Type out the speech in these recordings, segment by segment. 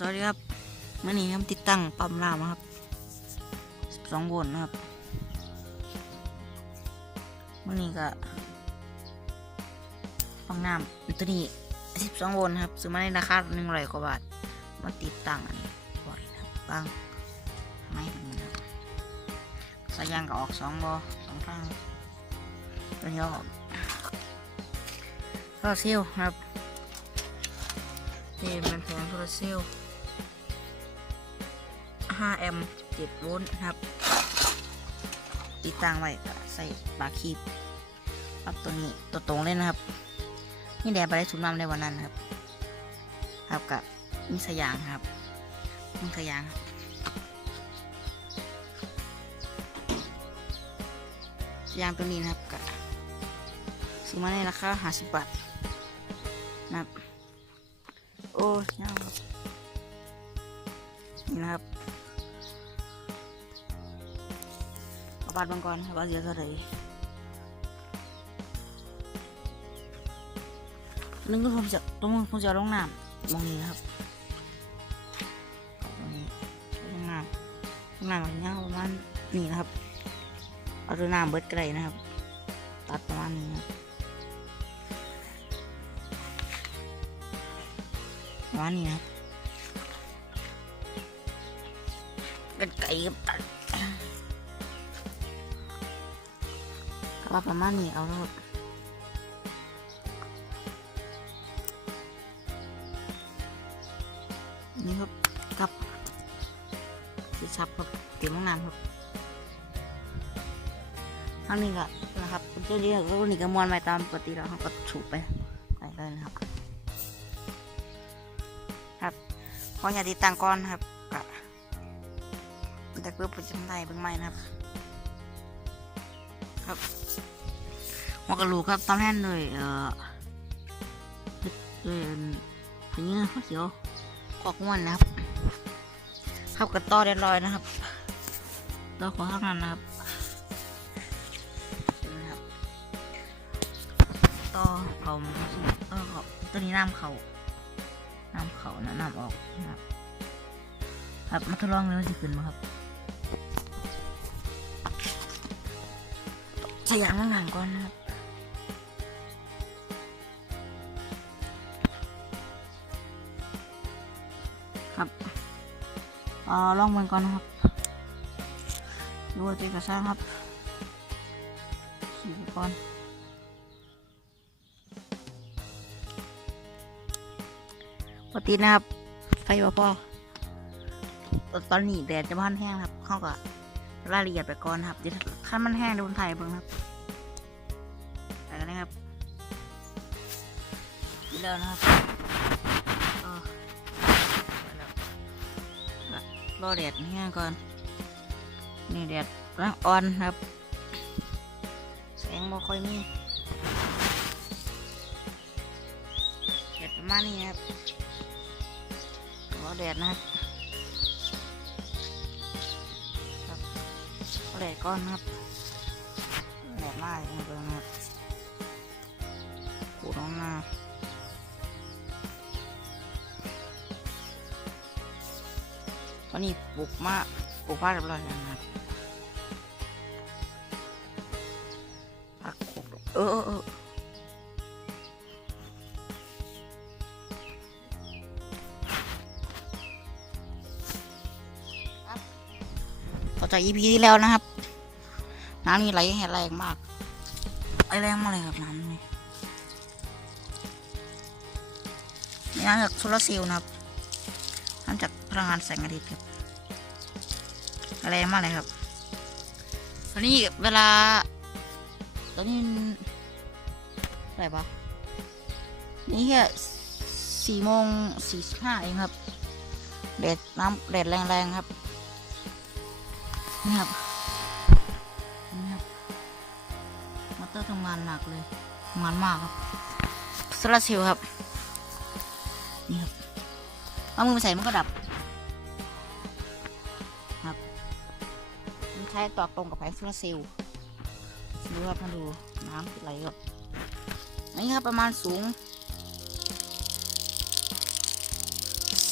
สวัสดีครับเมื่อนี้ครับติดตั้งปั๊มน้ำครับ12โวลต์นะครับเมื่อนี้ก็ปั๊มน้ำตัวนี้12โวลต์นครับซื้อมาในราคา100กว่าบาทมาติดตั้งอันนี้บ่อยนะครับบางไม่เป็นนะครับสายยางก็ออกสองบอสองข้างตัวนี้ออกก็เซลลครับนี่เป็นแผงโซลาร์เซลล์ 5 แอมป์7โวลต์นะครับ ติดตั้งไว้ใส่ปลั๊กคีบปลั๊กตัวนี้ตัวตรงเลยนะครับ นี่แดดไปได้สูบน้ำในวันนั้นครับ ครับกับมีสยางครับมีสยางสยางตัวนี้นะครับกับซื้อมาในราคา50บาทนะครับโอ้ยนี่นะครับ เอาบัตรบังก่อนครับว่าเยอะเท่าไหร่นึงก็ผมจะต้องผมจะลงน้ำมองนี้นะครับมองนี้ลงน้ำลงน้ำมันยาประมาณนี้นะครับเอาตัวน้ำเบิดไกลนะครับ ตัดประมาณนี้ครับประมาณนี้นะครับกันไก่กับตัด ว่าประมาณนี้เอาแล้วนี่ครับกับสีชับครับเตรียมห้องน้ำครับข้างนี้ก็นะครับเจ้านี้ก็รุ่นนี้ก็มวนไปตามปกติแล้วเขาก็ถูไปไปเลยนะครับ ครับพออย่าติดตั้งก้อนครับกะมันจะเพื่อประจำได้เบื้องใหม่นะครับ ครับหัวกระโหลกครับตอนแรกเลยเออเลยพญเนื้อข้าเขียวขอกม้วนนะครับเข้ากับต่อเรียบร้อยนะครับต่อขอข้างนั้นนะครับนไหมครับต่อเขาต่อเขาตัวนี้น้ำเขาน้ำเขานะน้ำออกนะครับครับมาทดลองเลยว่าจะขึ้นไหมครับ ส่ยางล่างก่อนนะครับครับเอ่อลองมันก่อนนะครับดูว่าจะกระซ้างครับขี่ไปก่อนปกตินะครับ ไฟบ่พอตอนนี้แดดจะบ้านแห้งครับเข้ากับ รายละเอียดไปก่อนครับเดี๋ยวถ้ามันแห้งเดี๋ยวผมถ่ายเบิ่งครับไปกันนะครับดีแล้วนะครับรอแดดแห้งก่อนนี่แดดร่างอ่อนครับ แสงบ่ค่อยมีแดดประมาณนี้ครับรอแดดนะครับ แหลกก้อนครับแดดไล่มาเลยนะครับขูดออกมาตอนนี้ปลูกมาปลูกผ้าเรียบร้อยแล้วนะครับผักโขกเออเออ จาก EP ที่แล้วนะครับ น้ำนี่ไหลแรงมากไหลแรงมากเลยครับน้ำนี่น้ำจากโซลาร์เซลล์นะครับน้ำจากพลังงานแสงอาทิตย์ครับแรงมากเลยครับ ตอนนี้เวลา ตอนนี้อะไรปะนี่แค่สี่โมงสี่สิบห้าเองครับแดดน้ำแดดแรงๆครับ นี่ครับนี่ครับมอเตอร์ทำงานหนักเลยทำงานมากครับโซลาร์เซลล์ครับ นี่ครับเอามือใส่มันก็ดับ ครับ มันใช้ต่อตรงกับแผงโซลาร์เซลล์ดูครับมาดูน้ำไหลครับอันนี้ครับประมาณสูง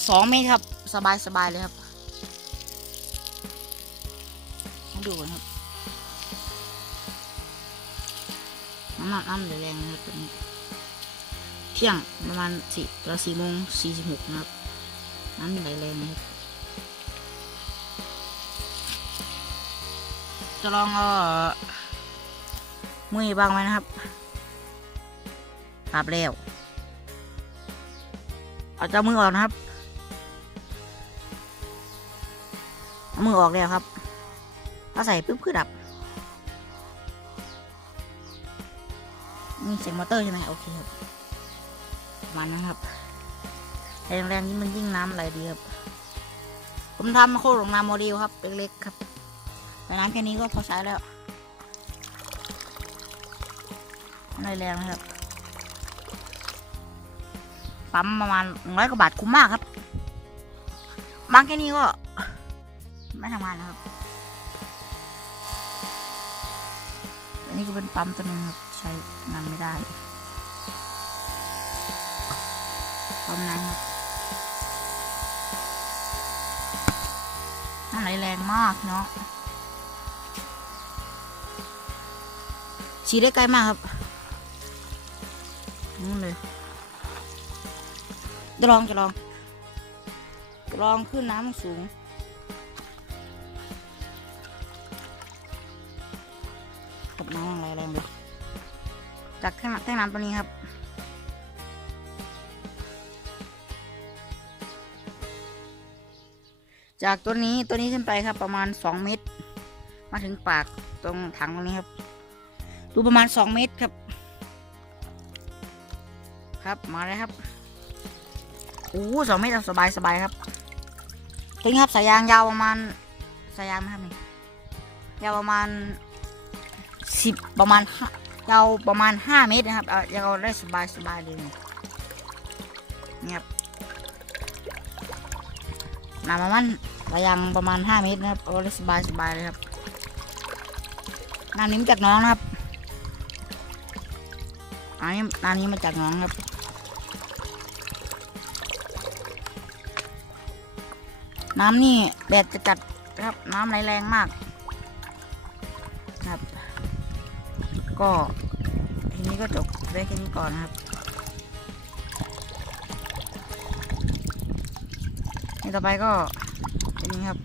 สองเมตรครับ สบายสบายเลยครับ ดูนครับน้ำหนักน้ำเดือแรงนะครับตัวนี้เที่ยงประมาณสี่ตัวสี่โมงสี่สิบหกนะครับน้ำไหลแรงนะครับจะลองเอามือบ้างไหมนะครับครับแล้วเอาเจ้ามือออกนะครับ มือออกแล้วครับ ถ้าใส่ปุ๊บคือดับนี่เสียงมอเตอร์ใช่ไหมโอเคครับมาณนั้นครับแรงแรงๆนี้มันยิ่งน้ำไหลดีครับ ผมทำมาโคตรลงน้ำโมเดลครับเล็กๆครับแต่น้ำแค่นี้ก็พอใช้แล้วไม่แรงนะครับปั๊มประมาณร้อยกว่าบาทคุ้มมากครับบางแค่นี้ก็ ไม่ทำงานแล้วครับ อันนี้ก็เป็นปั๊มตัวหนึงครับใช้งานไม่ได้ปั๊มนั้นครับน้ำไหลแรงมากเนาะฉีดได้ไกลมากครับนู่นเลยจะลองจะลองจะลองขึ้นน้ำสูง กับน้ำไหลแรงเลยจากแท่งน้ำแท่งน้ำตัวนี้ครับจากตัวนี้ตัวนี้ขึ้นไปครับประมาณ 2 เมตร มาถึงปากตรงถังตรงนี้ครับ ดูประมาณ 2 เมตรครับ ครับมาเลยครับโอ้สองเมตรสบายสบายครับทีนี้ครับสายยางยาวประมาณสายยางไหมครับนี่ยาวประมาณ สิบประมาณห้ายาวประมาณ5เมตรนะครับเอายาวได้สบายสบายเลยนี่ครับน้ำประมาณระยางประมาณ5เมตรนะครับเอาได้สบายสบายเลยครับน้ำนี้มาจากน้องนะครับน้ำนี้น้ำนี้มาจากน้องครับน้ำนี่แดดจะกัดครับน้ำไหลแรงมากครับ ก็ทีนี้ก็จบได้แค่นี้ก่อนนะครับนี่ต่อไปก็เป็นนี้ครับ